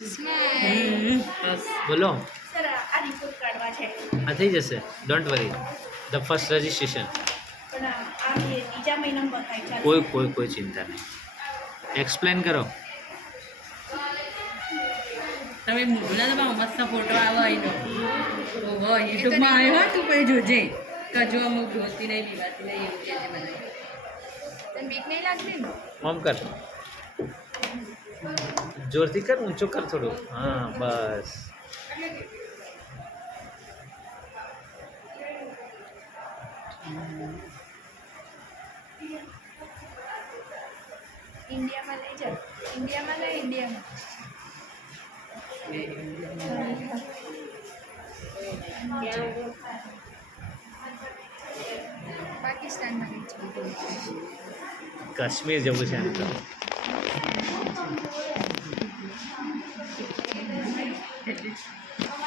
બસ બોલો સર આ રિપોર્ટ કાઢવા છે આ થઈ જશે don't worry the first registration પણ આ બીજા મહિનામાં બતાય કોઈ ચિંતા નહીં એક્સપ્લેન કરો તમે મોકલા તો મસ્ત ફોટો આવે એનો ઓહો યુટ્યુબમાં આવ્યો તું પછી જોજે કજો અમુક જોતી નહીં બીવાતી નહીં એવું કે છે મને તને બીક નહીં લાગતી ને ઓમ કર જોરથી કર ઊંચો કર થોડું હા બસ ઇન્ડિયામાં લઈ જાઓ ઇન્ડિયામાં લઈ ઇન્ડિયામાં પાકિસ્તાનમાં લઈ જાઓ કાશ્મીર જવું છે એમ તો